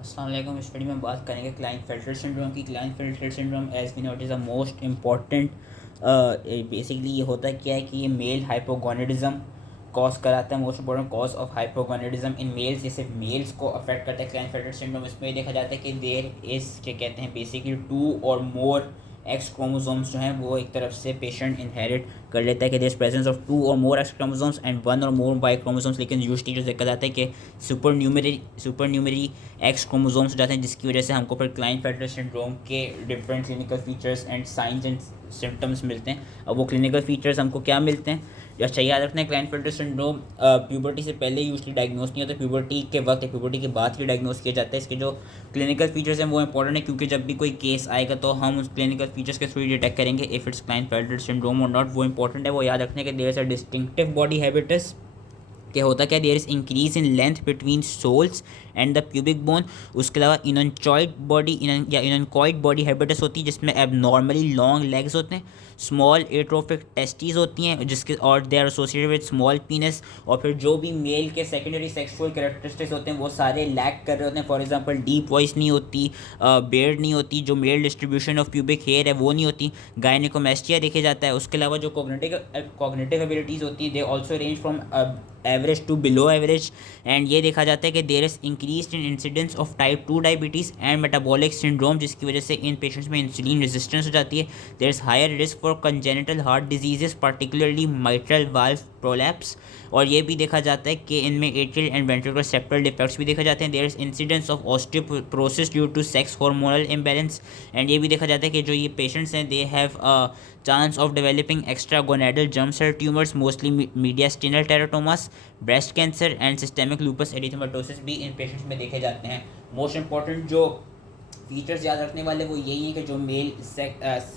अस्सलाम वालेकुम। इस वीडियो में बात करेंगे क्लाइंट-फेल्टर सिंड्रोम की। Klinefelter syndrome as we know it is the most important. Basically ये होता क्या है कि ये मेल हाइपोगोनाडिज्म कॉज कराता है। Most important cause of hypogonadism in males, जैसे मेल्स को अफेक्ट करता है क्लाइंट-फेल्टर सिंड्रोम। इसमें ये देखा जाता है कि देयर इज़ क्या कहते हैं बेसिकली 2 और मोर एक्स क्रोमोसोम्स जो हैं वो एक तरफ से पेशेंट इनहेरिट कर लेता है कि देयर प्रेजेंस ऑफ 2 और मोर एक्स क्रोमोसोम्स एंड 1 और मोर वाई क्रोमोसोम्स। लेकिन यूजुअली जो देखा जाता है कि सुपर न्यूमरी एक्स क्रोमोसोम्स हो जाते हैं, जिसकी वजह से हमको फिर क्लाइंट-फेल्टर सिंड्रोम के different clinical features and science and symptoms मिलते हैं। अब वो क्लिनिकल फीचर्स हमको क्या मिलते हैं, अच्छा याद रखना है क्लाइंट-फेल्टर सिंड्रोम प्यूबर्टी से पहले यूजली डायग्नोस नहीं होता, प्यूबर्टी के वक्त या प्यूबर्टी के बाद ही डायग्नोस किया जाता है। इसके जो क्लिनिकल फीचर्स हैं वो इंपॉर्टेंट है, क्योंकि जब भी कोई केस आएगा तो हम उस क्लिनिकल फीचर्स के थ्रू डिटेक्ट करेंगे इफ़ इट्स क्लाइंट-फेल्टर सिंड्रोम और नॉट। वो इंपॉर्टेंट है, वो याद रखने के there is a distinctive body habitus. क्या होता क्या, there is increase in length between soles and the pubic bone. उसके अलावा इनोनचॉइड बॉडी या इनोनकॉइड बॉडी हैबिटस होती है, जिसमें अब नॉर्मली लॉन्ग लेग्स होते हैं, स्मॉल एट्रोफिक टेस्टीज होती हैं जिसके और they are associated with small penis. और फिर जो भी मेल के सेकेंडरी सेक्सुअल कैरेक्टरिस्टिक्स होते हैं वो सारे लैक कर रहे होते हैं। फॉर एग्जांपल डीप वॉइस नहीं होती, बेयर्ड नहीं होती, जो male distribution of pubic hair है वो नहीं होती, गायनिकोमेस्टिया देखे जाता है। उसके अलावा जो कॉग्निटिव एबिलिटीज़ होती है they also range from average to below average. And ये देखा जाता है कि there is increase in incidence of type 2 diabetes and metabolic syndrome, जिसकी वजह से इन पेशेंट्स में इंसुलिन रेजिस्टेंस हो जाती है। There is higher risk for congenital heart diseases, particularly mitral valve prolapse. और ये भी देखा जाता है कि इनमें atrial and ventricular septal defects भी देखा जाते हैं। There is incidence of osteoporosis due to sex hormonal imbalance. And ये भी देखा जाता है कि जो ये पेशेंट्स हैं they have chance of developing extra gonadal germ cell tumours, mostly mediastinal teratomas, breast cancer and systemic lupus erythematosus भी इन पेशेंट्स में देखे जाते हैं। मोस्ट इंपॉर्टेंट जो फीचर्स याद रखने वाले वो यही है कि जो मेल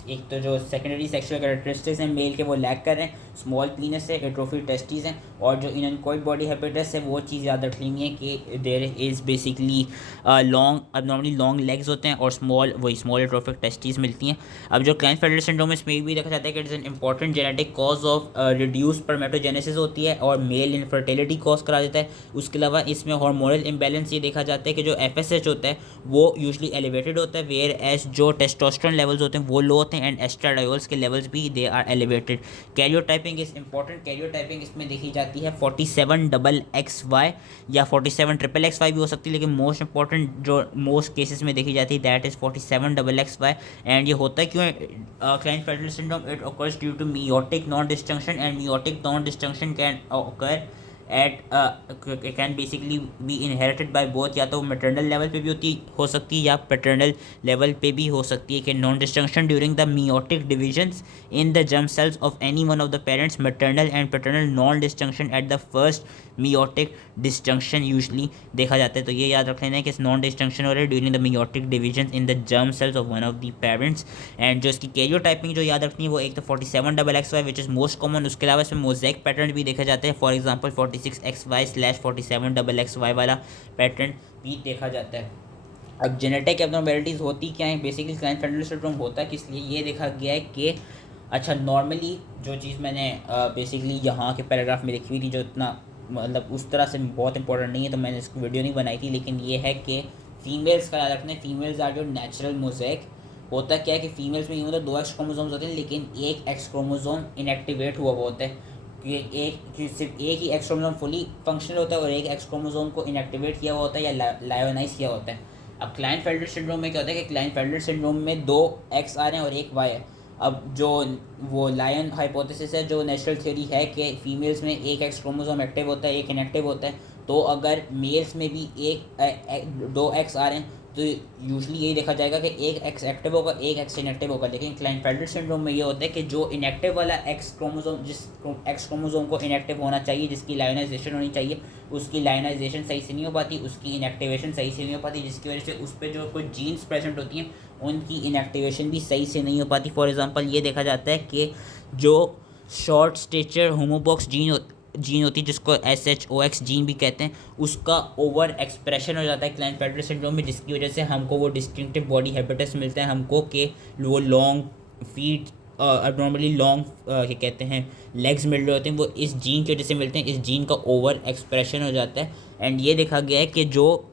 एक तो जो सेकेंडरी सेक्सुअल कैरेक्टरिस्टिक्स हैं मेल के वो लैक कर रहे हैं, स्मॉल पीनस है, एट्रोफी टेस्टीज हैं, और जो इनकॉइड बॉडी हैबिटस है वो चीज़ याद रख लेंगे कि देयर इज़ बेसिकली लॉन्ग अब नॉर्मली लॉन्ग लेग्स होते हैं और स्मॉल एट्रोफिक टेस्टीज मिलती हैं। अब जो क्लाइंट-फेल्टर सिंड्रोम इसमें भी देखा जाता है कि it is an important genetic cause of reduce spermatogenesis होती है और मेल इनफर्टिलिटी कॉज करा देता है। उसके अलावा इसमें हार्मोनल इम्बैलेंस ये देखा जाता है कि जो FSH होता है वो यूजली एलिवेटेड होता है, वेयर एज जो टेस्टोस्टेरोन लेवल्स होते हैं वो लो होते हैं एंड एस्ट्राडायोल्स के लेवल्स भी they are elevated. Karyotyping is important. Karyotyping इसमें देखी जाती है 47XXY या 47XXY भी हो सकती है, लेकिन मोस्ट इंपॉर्टेंट जो मोस्ट केसेस में देखी जाती है दैट इज 47XXY। एंड ये होता है क्यों Klinefelter syndrome, it occurs due to meiotic non-disjunction and meiotic non-disjunction can occur at can basically be inherited by both, या तो मैटरनल लेवल पे भी हो सकती है या पैटर्नल लेवल पे भी हो सकती है। कि non disjunction during the meiotic divisions in the germ cells of any one of the parents, maternal and paternal non disjunction at the first meiotic disjunction usually देखा जाता है। तो ये याद रख लेना है कि नॉन डिस्जंक्शन हो रहा है during the meiotic division in the germ cells of one of the parents. And जो इसकी कैरियोटाइपिंग जो याद रखनी है वो एक तो 47XXY which is most common. उसके अलावा इसमें मोज़ेक पैटर्न भी देखे जाते हैं, फॉर एग्जाम्पल 46XY/47XXY वाला पैटर्न भी देखा जाता है। अब जेनेटिक एब्नॉर्मेलिटीज़ होती क्या है, बेसिकली क्लाइंट-फेल्टर सिंड्रोम होता किस लिए ये देखा गया है कि अच्छा नॉर्मली जो चीज़ मैंने बेसिकली यहाँ के पैराग्राफ में लिखी हुई थी जो इतना मतलब उस तरह से बहुत इंपॉर्टेंट नहीं है तो मैंने इसकी वीडियो नहीं बनाई थी, लेकिन ये है कि फीमेल्स का याद रखना है। फीमेल्स आर जो नेचुरल मोज़ेक। होता क्या है कि फीमेल्स में यूँ तो 2 एक्स क्रोमोसोम्स होते हैं, लेकिन एक एक्स क्रोमोसोम इनएक्टिवेट हुआ हुआ होता है। कि सिर्फ एक ही एक्स क्रोमोसोम फुली फंक्शनल होता है और एक एक्स क्रोमोसोम को इनएक्टिवेट किया हुआ होता है या लायोनाइज किया होता है। अब क्लाइंट-फेल्टर सिंड्रोम में क्या होता है कि क्लाइंट-फेल्टर सिंड्रोम में 2 एक्स आ रहे हैं और एक वाई है। अब जो वो लायन हाइपोथेसिस है, जो नेचुरल थ्योरी है कि फीमेल्स में एक एक्स क्रोमोसोम एक्टिव होता है एक इनएक्टिव होता है, तो अगर मेल्स में भी 2 एक्स आ रहे हैं तो यूजली यही देखा जाएगा कि एक एक्स एक्टिव होगा एक एक्स इनएक्टिव होगा। लेकिन क्लाइंट-फेल्टर सिंड्रोम में ये होता है कि जो इनएक्टिव वाला एक्स क्रोमोसोम जिस एक्स क्रोमोसोम को इनएक्टिव होना चाहिए, जिसकी लायनाइजेशन होनी चाहिए, उसकी लायनाइजेशन सही से नहीं हो पाती, उसकी इनएक्टिवेशन सही से नहीं हो पाती, जिसकी वजह से उस पर जो कुछ जीन्स प्रेजेंट होती हैं उनकी इनएक्टिवेशन भी सही से नहीं हो पाती। फॉर एग्जांपल ये देखा जाता है कि जो शॉर्ट स्टेचर होमोबॉक्स जीन होती है जिसको SHOX जीन भी कहते हैं, उसका ओवर एक्सप्रेशन हो जाता है क्लाइंट-फेल्टर सिंड्रोम में, जिसकी वजह से हमको वो डिस्टिंक्टिव बॉडी हैबिटस मिलता है हमको कि वो लॉन्ग फीट नॉर्मली लॉन्ग क्या कहते हैं लेग्स मिल रहे होते हैं, वो इस जीन की वजह से मिलते हैं। इस जीन का ओवर एक्सप्रेशन हो जाता है। एंड ये देखा गया है कि जो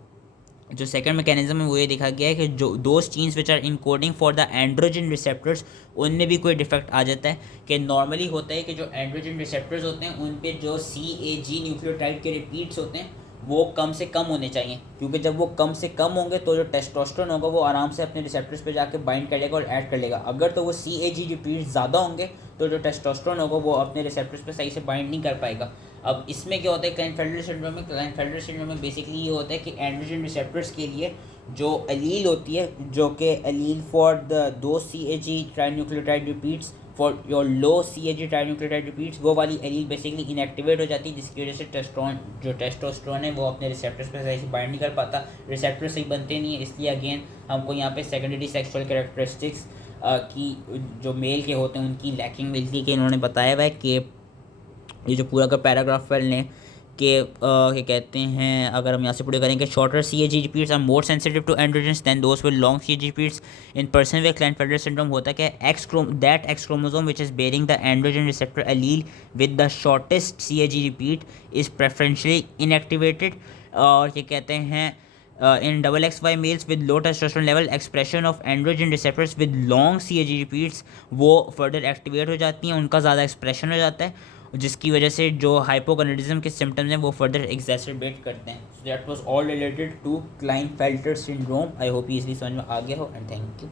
जो सेकंड मैकेनिज्म है वो ये देखा गया है कि जो those genes which are encoding for the androgen receptors उनमें भी कोई डिफेक्ट आ जाता है। कि नॉर्मली होता है कि जो एंड्रोजन रिसेप्टर्स होते हैं उन पे जो CAG न्यूक्लियोटाइड के रिपीट्स होते हैं वो कम से कम होने चाहिए, क्योंकि जब वो कम से कम होंगे तो जो टेस्टोस्टेरोन होगा वो आराम से अपने रिसेप्टर्स पे जाके बाइंड कर लेगा और ऐड कर लेगा। अगर तो वो CAG रिपीट ज़्यादा होंगे तो जो टेस्टोस्टेरोन होगा वो अपने रिसेप्टर्स पे सही से बाइंड नहीं कर पाएगा। अब इसमें क्या होता है क्लाइनफेल्टर सिंड्रोम में, क्लाइनफेल्टर सिंड्रोम में बेसिकली ये होता है कि एंड्रोजन रिसेप्टर्स के लिए जो एलील होती है, जो कि एलील फॉर द दो CAG trinucleotide repeats for your low CAG trinucleotide repeats, वो वाली एलील बेसिकली इनएक्टिवेट हो जाती है, जिसकी वजह से टेस्टोस्टेरोन है वो अपने रिसेप्टर्स पे सही से बाइंड नहीं कर पाता, रिसेप्टर सही बनते नहीं है। इसलिए अगेन हमको यहाँ पे सेकेंडरी सेक्सुअल कैरेक्टरिस्टिक्स की जो मेल के होते हैं उनकी लैकिंग मिलती है। कि इन्होंने बताया हुआ है कि ये जो पूरा का पैराग्राफ पढ़ लें कि क्या कहते हैं, अगर हम यहाँ से पूरे करेंगे, shorter CAG repeats are more sensitive to androgens than those with long CAG repeats in person with Klinefelter syndrome. होता क्या है, X chromosome which is bearing the androgen receptor allele with the shortest CAG repeat is preferentially inactivated. और ये कहते हैं in XXY males with low testosterone level, expression of androgen receptors with long CAG repeats वो further activate हो जाती हैं, उनका ज़्यादा एक्सप्रेशन हो जाता है, जिसकी वजह से जो हाइपोगोनाडिज्म के सिम्टम्स हैं वो फर्दर एग्जैसरबेट करते हैं। So that was all related to Klinefelter syndrome. I hope ये इसलिए समझ में आ गया हो एंड थैंक यू।